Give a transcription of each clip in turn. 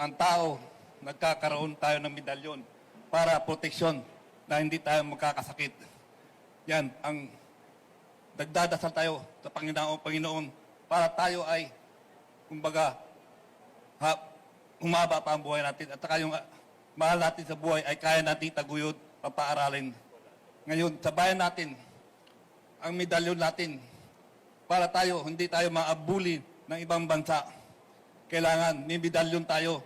ang tao, nagkakaroon tayo ng medalyon para proteksyon na hindi tayo magkakasakit. Yan, ang nagdadasal tayo sa Panginoon para tayo ay, kumbaga, humaba pa ang buhay natin at saka yung mahal natin sa buhay ay kaya natin taguyod, papaaralin. Ngayon, sa bayan natin, ang medalyon natin, para tayo, hindi tayo maabuli ng ibang bansa. Kailangan may medalyon tayo,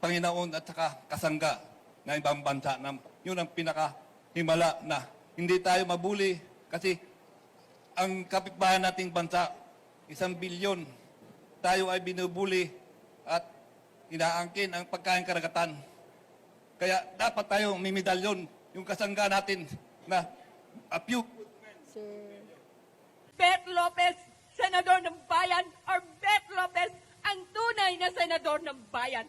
Panginoon at saka kasangga ng ibang bansa. Yun ang pinakahimala na hindi tayo mabuli kasi ang kapitbahay nating bansa, 1 bilyon, tayo ay binubuli at inaangkin ang pagkain karagatan. Kaya dapat tayo may medalyon, yung kasangga natin na a few. Bet Lopez, senador ng bayan, or Bet Lopez, ang tunay na senador ng bayan.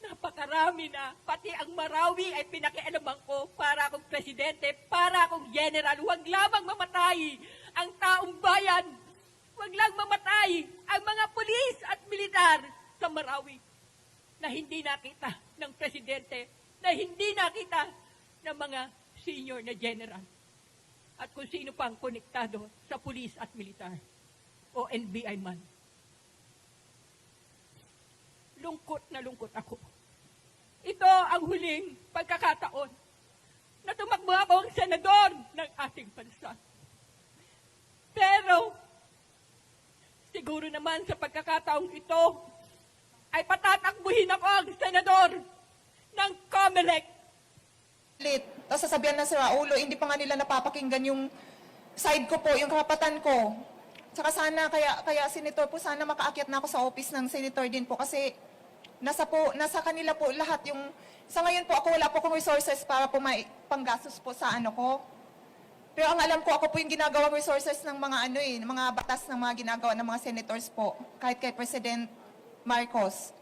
Napakarami na, pati ang Marawi ay pinakialaman ko para akong presidente, para akong general. Huwag lamang mamatay ang taong bayan. Huwag lang mamatay ang mga pulis at militar sa Marawi na hindi nakita ng presidente, na hindi nakita ng mga senior na general. At kung sino pang konektado sa pulis at militar o NBI man. Lungkot na lungkot ako. Ito ang huling pagkakataon na tumakbo akong senador ng ating bansa. Pero, siguro naman sa pagkakataong ito, ay patatakbuhin ako ang senador ng COMELEC. Tapos sasabihan na si Raulo, hindi pa nga nila napapakinggan yung side ko po, yung karapatan ko. Tsaka sana, kaya senator po, sana makaakyat na ako sa office ng senator din po kasi nasa kanila po lahat yung, sa ngayon po ako wala po akong resources para po may panggastos po sa ano ko. Pero ang alam ko, ako po yung ginagawang resources ng mga mga batas ng mga ginagawa ng mga senators po, kahit kay President Marcos.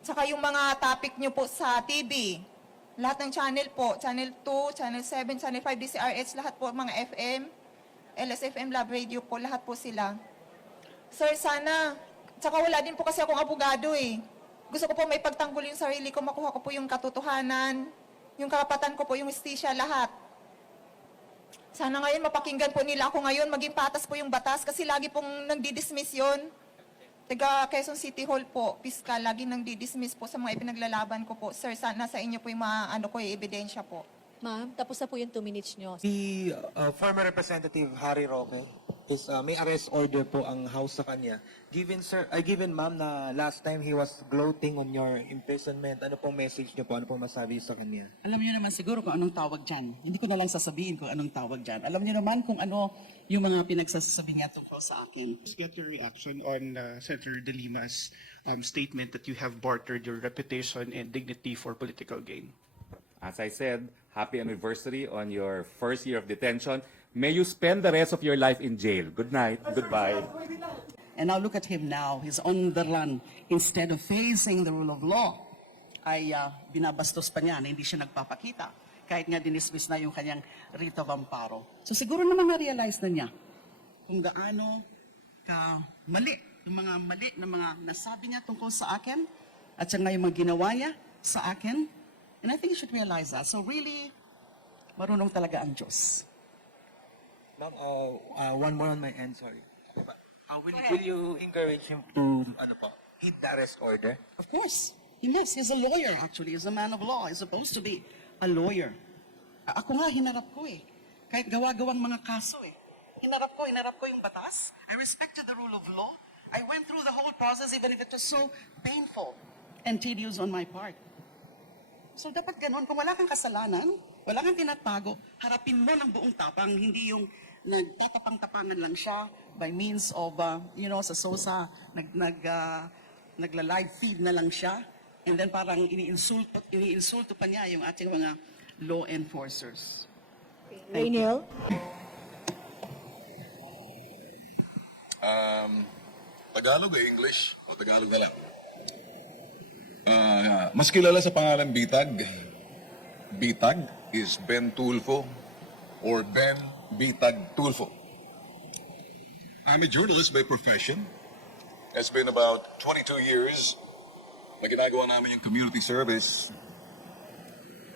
Tsaka yung mga topic nyo po sa TV, lahat ng channel po, Channel 2, Channel 7, Channel 5, DCRH, lahat po, mga FM, LSFM, Lab Radio po, lahat po sila. Sir, sana, tsaka wala din po kasi akong abogado eh. Gusto ko po may pagtanggol yung sarili ko, makuha ko po yung katotohanan, yung karapatan ko po, yung justisya, lahat. Sana ngayon mapakinggan po nila ako ngayon, maging patas po yung batas kasi lagi pong nagdi-dismiss yun. Taga Quezon City Hall po, piskal, lagi nang di-dismiss po sa mga ipinaglalaban ko po. Sir, sana sa inyo po yung mga ebidensya po. Ma'am, tapos na po yung 2 minutes nyo. The former Representative Harry Roque is may arrest order po ang House sa kanya. Given ma'am na last time he was gloating on your imprisonment, ano pong message niyo po? Ano pong masabi sa kanya? Alam niyo naman siguro kung anong tawag dyan. Hindi ko na lang sasabihin kung anong tawag dyan. Alam niyo naman kung ano yung mga pinagsasabi niya tungkol sa akin. Let's get your reaction on Senator De Lima's statement that you have bartered your reputation and dignity for political gain. As I said, happy anniversary on your first year of detention. May you spend the rest of your life in jail. Good night. Goodbye. And now look at him now. He's on the run. Instead of facing the rule of law, ay binabastos pa niya na hindi siya nagpapakita. Kahit nga dinismiss na yung kanyang writ of amparo. So siguro naman na-realize na niya kung gaano ka mali, yung mga mali na mga nasabi niya tungkol sa akin at saka yung mga ginawa niya sa akin. And I think you should realize that. So really, marunong talaga ang Diyos. Ma'am, one more on my end, sorry. Will you encourage him to hit the arrest order? Of course. Yes, he's a lawyer actually. He's a man of law. He's supposed to be a lawyer. Ako nga, hinarap ko eh. Kahit gawa-gawang mga kaso eh. Hinarap ko yung batas. I respected the rule of law. I went through the whole process even if it was so painful and tedious on my part. So dapat ganun, kung wala kang kasalanan, wala kang tinatago, harapin mo ng buong tapang, hindi yung nagtatapang-tapangan lang siya by means of, sa SOSA, nagla-live feed na lang siya, and then parang iniinsulto pa niya yung ating mga law enforcers. Rainiel? Tagalog o English? O Tagalog na lang? Mas kilala sa pangalan Bitag. Bitag is Ben Tulfo or Ben Bitag Tulfo. I'm a journalist by profession It's been about 22 years na ginagawa namin yung community service.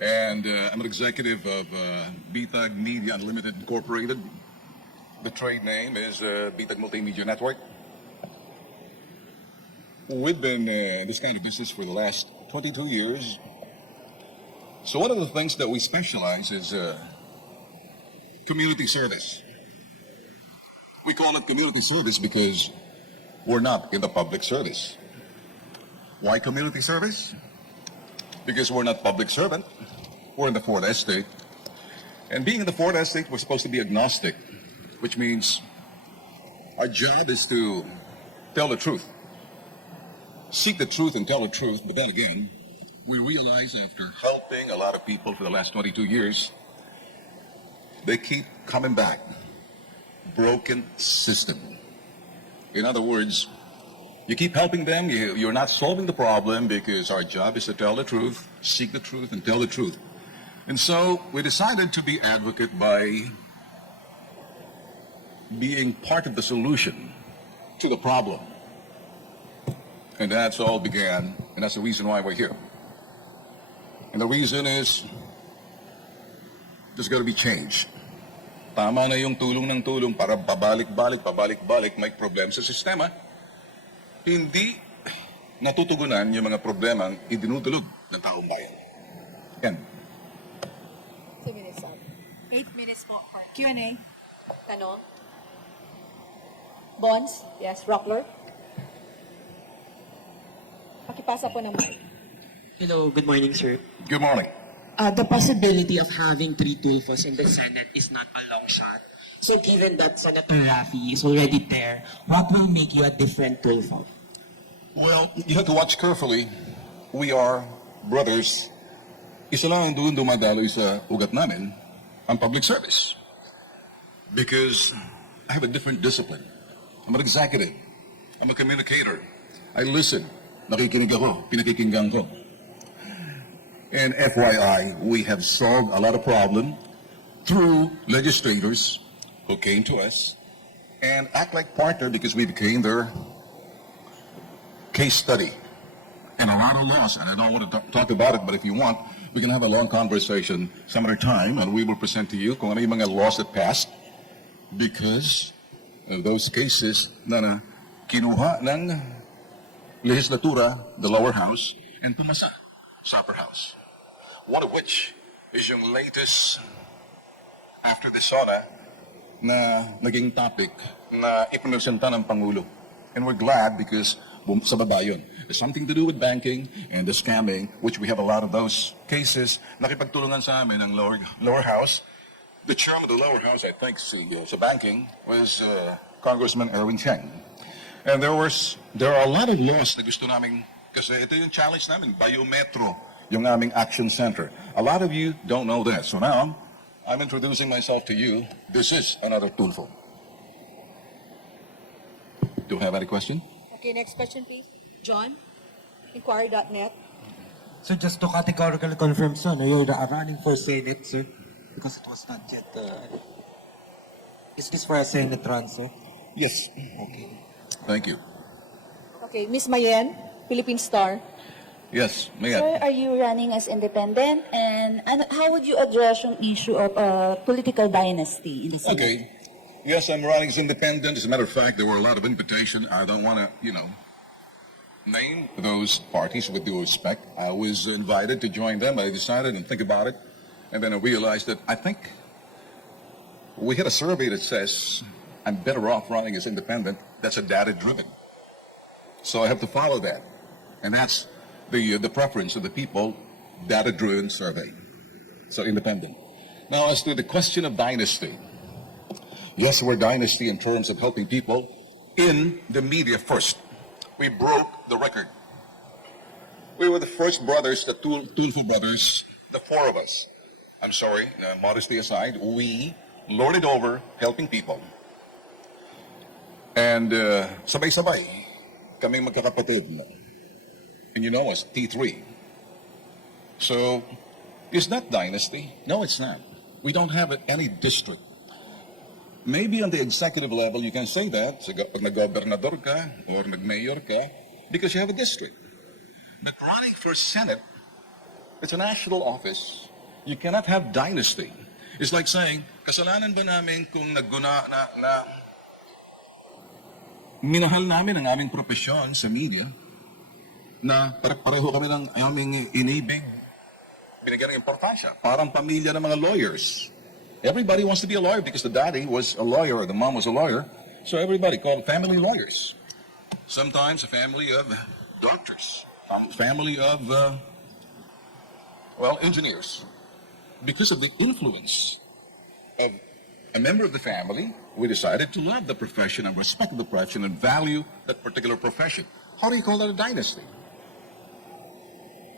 And I'm an executive of BTAG Media Unlimited Incorporated. The trade name is BTAG Multimedia Network. We've been in this kind of business for the last 22 years. So one of the things that we specialize is community service. We call it community service because we're not in the public service. Why community service? Because we're not public servant. We're in the fourth estate. And being in the fourth estate, we're supposed to be agnostic, which means our job is to tell the truth. Seek the truth and tell the truth, but then again, we realize after helping a lot of people for the last 22 years, they keep coming back. Broken system. In other words, you keep helping them, you're not solving the problem because our job is to tell the truth, seek the truth, and tell the truth. And so we decided to be advocate by being part of the solution to the problem. And that's all began, and that's the reason why we're here. And the reason is, there's got to be change. Tama na yung tulong ng tulong para pabalik-balik, may problema sa sistema. Hindi natutugunan yung mga problemang idinudulog ng taong bayan. Yan. 2 minutes, sir. 8 minutes po for Q&A. Ano? Bonds? Yes, Rockler? Pakipasa po ng mic. Hello, good morning, sir. Good morning. The possibility of having 3 Tulfos in the Senate is not a long shot. So given that Senator RAFFY is already there, what will make you a different Tulfo? Well, you have to watch carefully. We are brothers. Isa lang doon dumadaloy sa ugat namin, ang public service. Because I have a different discipline. I'm an executive. I'm a communicator. I listen. Nakikinig ako. Pinakikinggan ko. And FYI, we have solved a lot of problems through legislators who came to us and act like partner because we became their case study. And a lot of laws, and I don't want to talk about it, but if you want, we can have a long conversation some other time, and we will present to you kung ano yung mga laws that passed because of those cases na kinuha ng legislatura, the lower house, and pumasa sa upper house. One of which is yung latest after the SARA na naging topic na ipinosenta ng Pangulo. And we're glad because sa baba yun. There's something to do with banking and the scamming, which we have a lot of those cases. Nakipagtulungan sa amin ng lower house. The chairman of the lower house, I think, sa banking was Congressman Erwin Cheng. And there are a lot of laws na gusto namin, kasi ito yung challenge namin, Biometro, yung aming action center. A lot of you don't know that. So now, I'm introducing myself to you. This is another Tulfo. Do you have any question? Okay, next question, please. John? Inquiry.net. So just to categorically confirm, sir, no, you're running for Senate, sir? Because it was not yet... Is this for a Senate run, sir? Yes. Okay. Thank you. Okay, Miss Mayen, Philippine Star. Yes, Sir, Mayan. are you running as independent? And how would you address yung issue of political dynasty in the Senate? Okay. Yes, I'm running as independent. As a matter of fact, there were a lot of invitations. I don't want to, name those parties with due respect. I was invited to join them. I decided and think about it. And then I realized that I think we had a survey that says I'm better off running as independent. That's a data-driven. So I have to follow that. And that's the preference of the people, data-driven survey. So independent. Now, as to the question of dynasty. Yes, we're dynasty in terms of helping people in the media first. We broke the record. We were the first brothers, the Tulfo brothers, the 4 of us. I'm sorry, modesty aside, we lorded over helping people. And sabay-sabay, kaming magkakapatid. And you know us, T3. So, is that dynasty? No, it's not. We don't have any district. maybe on the executive level, you can say that, pag nag-gobernador ka or nag-mayor ka, because you have a district. But running for Senate, it's a national office. You cannot have dynasty. It's like saying, kasalanan ba namin kung nagguna na minahal namin ang aming propesyon sa media, na pareho kami ng aming inibig, binigyan ng importansya, parang pamilya ng mga lawyers. Everybody wants to be a lawyer because the daddy was a lawyer or the mom was a lawyer, so everybody called family lawyers. Sometimes a family of doctors, family of, engineers. Because of the influence of a member of the family, we decided to love the profession and respect the profession and value that particular profession. How do you call that a dynasty?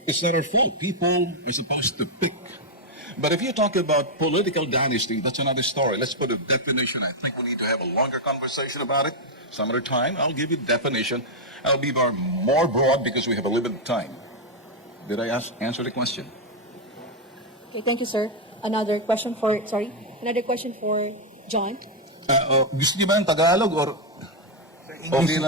It's not our fault. People are supposed to pick. But if you talk about political dynasty, that's another story. Let's put a definition. I think we need to have a longer conversation about it. Some other time, I'll give you definition. I'll be more broad because we have a limited time. Did I answer the question? Okay, thank you, sir. Another question for John. Gusto niyo ba yung Tagalog or okay lang?